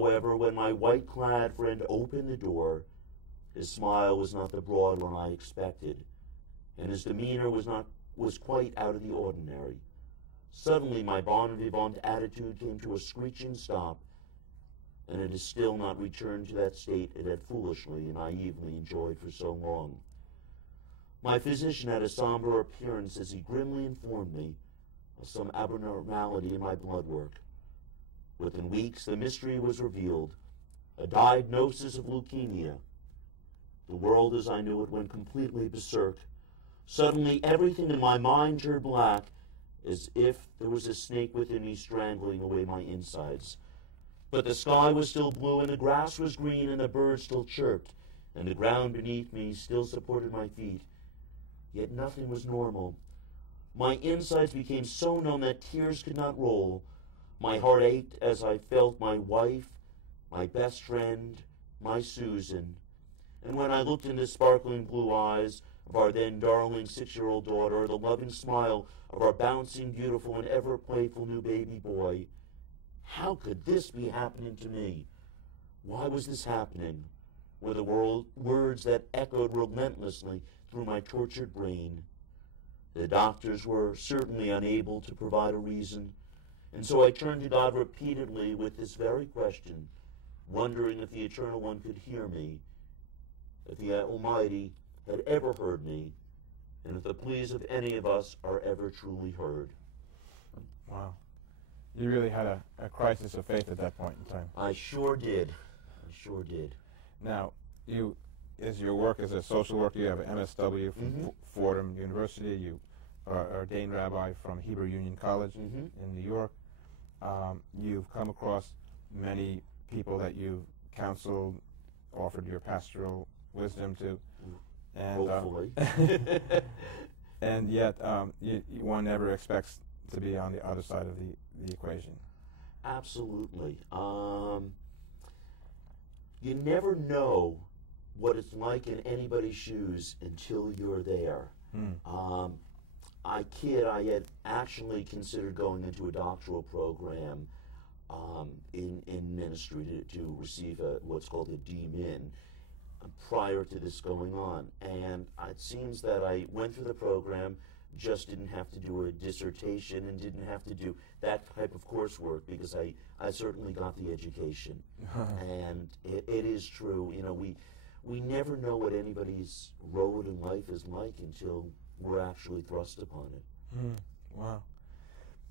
However, when my white-clad friend opened the door, his smile was not the broad one I expected, and his demeanor was quite out of the ordinary. Suddenly, my bon vivant attitude came to a screeching stop, and it has still not returned to that state it had foolishly and naively enjoyed for so long. My physician had a somber appearance as he grimly informed me of some abnormality in my blood work. Within weeks, the mystery was revealed, a diagnosis of leukemia. The world as I knew it went completely berserk. Suddenly, everything in my mind turned black, as if there was a snake within me strangling away my insides. But the sky was still blue, and the grass was green, and the birds still chirped, and the ground beneath me still supported my feet. Yet nothing was normal. My insides became so numb that tears could not roll. My heart ached as I felt my wife, my best friend, my Susan. And when I looked into the sparkling blue eyes of our then darling 6-year-old daughter, the loving smile of our bouncing, beautiful, and ever-playful new baby boy, how could this be happening to me? Why was this happening? Were the words that echoed relentlessly through my tortured brain. The doctors were certainly unable to provide a reason, and so I turned to God repeatedly with this very question, wondering if the Eternal One could hear me, if the Almighty had ever heard me, and if the pleas of any of us are ever truly heard. Wow. You really had a crisis of faith at that point in time. I sure did. I sure did. Now, as your work as a social worker, you have an MSW from Fordham University. You are ordained rabbi from Hebrew Union College in New York. You've come across many people that you've counseled, offered your pastoral wisdom to. And, hopefully. And yet, one never expects to be on the other side of the equation. Absolutely. You never know what it's like in anybody's shoes until you're there. I had actually considered going into a doctoral program in ministry to receive what's called a D-Min prior to this going on. And it seems that I went through the program, just didn't have to do a dissertation and didn't have to do that type of coursework because I certainly got the education. And it is true, you know, we never know what anybody's road in life is like until we're actually thrust upon it. Wow.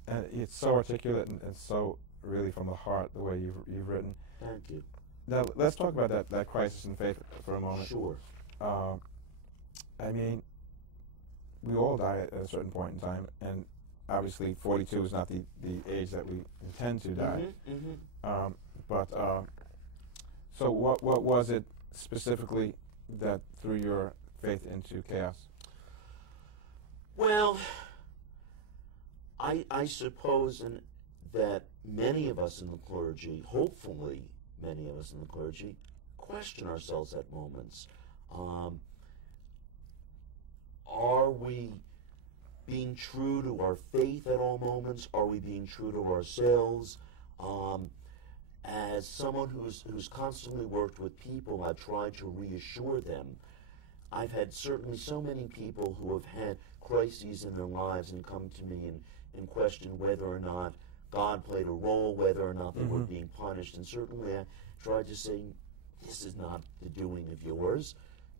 And it's so articulate and so really from the heart, the way you've written. Thank you. Now, let's talk about that crisis in faith for a moment. Sure. I mean, we all die at a certain point in time, and obviously 42 is not the age that we intend to die. So what was it specifically that threw your faith into chaos? Well, I suppose that many of us in the clergy, hopefully many of us in the clergy, question ourselves at moments. Are we being true to our faith at all moments? Are we being true to ourselves? As someone who's constantly worked with people, I've tried to reassure them. I've had certainly so many people who have had crises in their lives and come to me and question whether or not God played a role, whether or not they were being punished. And certainly I tried to say, this is not the doing of yours.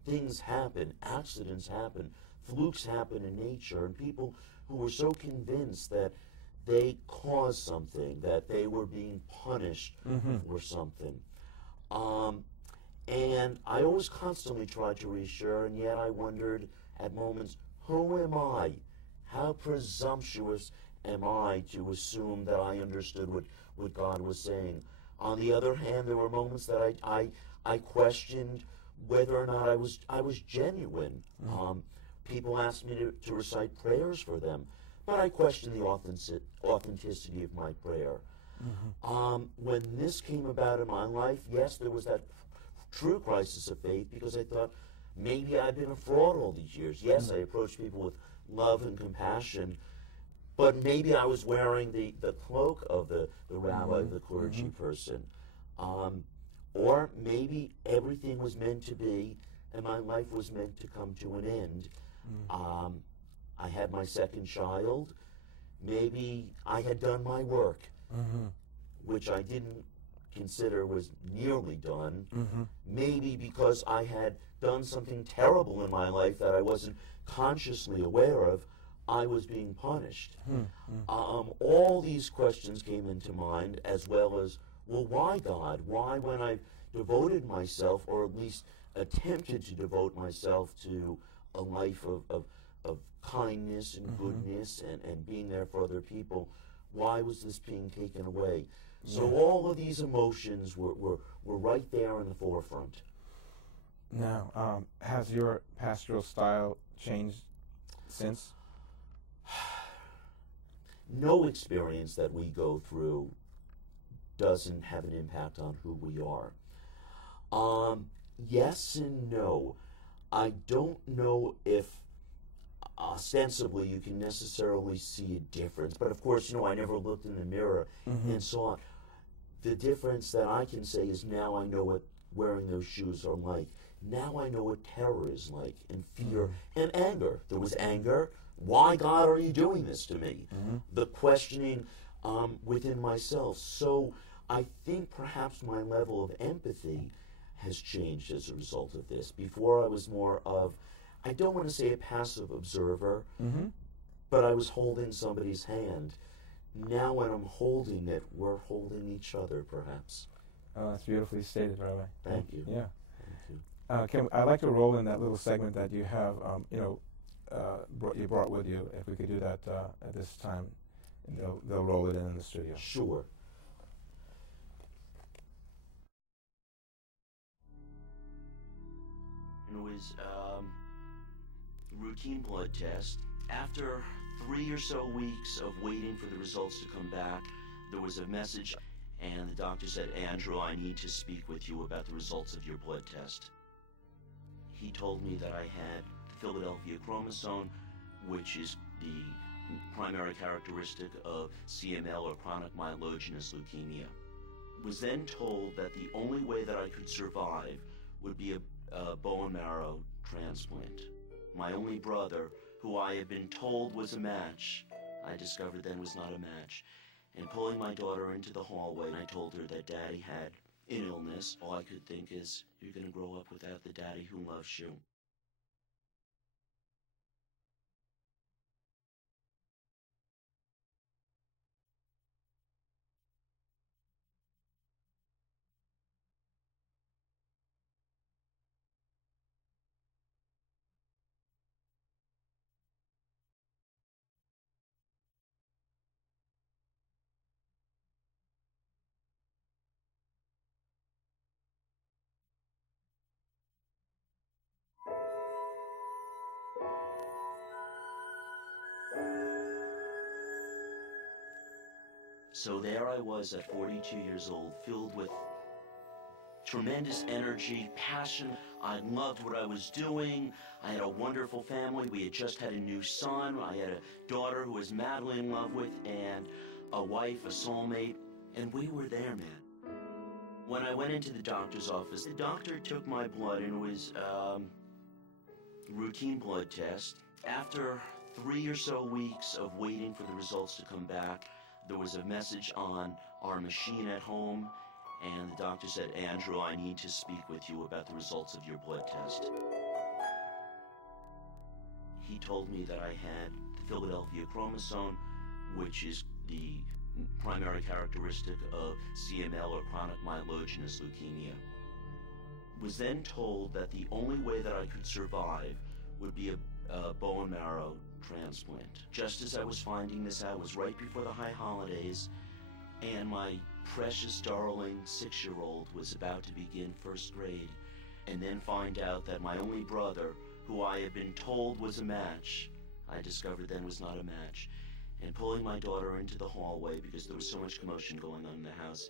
Things happen, accidents happen, flukes happen in nature, and people who were so convinced that they caused something, that they were being punished for something. And I always constantly tried to reassure, and yet I wondered at moments, who am I? How presumptuous am I to assume that I understood what God was saying? On the other hand, there were moments that I questioned whether or not I was genuine. People asked me to recite prayers for them, but I questioned the authenticity of my prayer. When this came about in my life, yes, there was that true crisis of faith because I thought, maybe I've been a fraud all these years. Yes, I approached people with love and compassion, but maybe I was wearing the cloak of the rabbi, the clergy person. Or maybe everything was meant to be and my life was meant to come to an end. I had my second child. Maybe I had done my work, which I didn't consider was nearly done. Maybe because I had done something terrible in my life that I wasn't consciously aware of, I was being punished. All these questions came into mind, as well as, well, why God? Why, when I devoted myself, or at least attempted to devote myself to a life of kindness and goodness and being there for other people, why was this being taken away? So all of these emotions were right there in the forefront. Now, has your pastoral style changed since? No experience that we go through doesn't have an impact on who we are. Yes and no. I don't know if ostensibly you can necessarily see a difference, but of course, I never looked in the mirror and saw it. The difference that I can say is now I know what wearing those shoes are like. Now I know what terror is like, and fear, and anger. There was anger. Why, God, are you doing this to me? The questioning within myself. So I think perhaps my level of empathy has changed as a result of this. Before I was more of, I don't want to say a passive observer, but I was holding somebody's hand. Now when I'm holding it, we're holding each other, perhaps. Oh, that's beautifully stated, Rabbi. Thank you. Yeah. Thank you. I'd like to roll in that little segment that you have, you brought with you. If we could do that at this time, and they'll roll it in the studio. Sure. And it was routine blood test. After 3 or so weeks of waiting for the results to come back, there was a message, and the doctor said, "Andrew, I need to speak with you about the results of your blood test." He told me that I had the Philadelphia chromosome, which is the primary characteristic of CML, or chronic myelogenous leukemia. Was then told that the only way that I could survive would be a bone marrow transplant. My only brother, who I had been told was a match, I discovered then was not a match. And pulling my daughter into the hallway, I told her that Daddy had an illness. All I could think is, you're going to grow up without the daddy who loves you. So there I was at 42 years old, filled with tremendous energy, passion. I loved what I was doing. I had a wonderful family. We had just had a new son. I had a daughter who was madly in love with, and a wife, a soulmate, and we were there, man. When I went into the doctor's office, the doctor took my blood, and it was routine blood test. After 3 or so weeks of waiting for the results to come back, there was a message on our machine at home, and the doctor said, "Andrew, I need to speak with you about the results of your blood test." He told me that I had the Philadelphia chromosome, which is the primary characteristic of CML, or chronic myelogenous leukemia. Was then told that the only way that I could survive would be a bone marrow transplant. Just as I was finding this out, was right before the high holidays, and my precious darling 6-year-old was about to begin first grade, and then find out that my only brother, who I had been told was a match, I discovered then was not a match. And pulling my daughter into the hallway, because there was so much commotion going on in the house,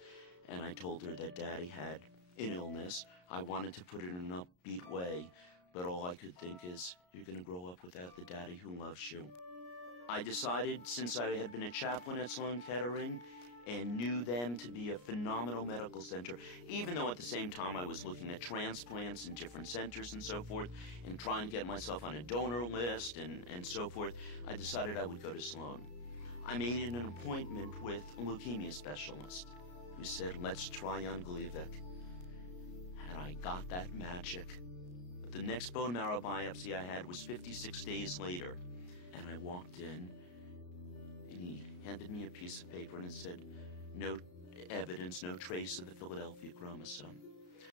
and I told her that Daddy had an illness. I wanted to put it in an upbeat way, but all I could think is, you're going to grow up without the daddy who loves you. I decided, since I had been a chaplain at Sloan Kettering, and knew them to be a phenomenal medical center, even though at the same time I was looking at transplants in different centers and so forth, and trying to get myself on a donor list and so forth. I decided I would go to Sloan. I made an appointment with a leukemia specialist who said, let's try on Gleevec. And I got that magic. The next bone marrow biopsy I had was 56 days later. And I walked in, and he handed me a piece of paper and it said, no evidence, no trace of the Philadelphia chromosome.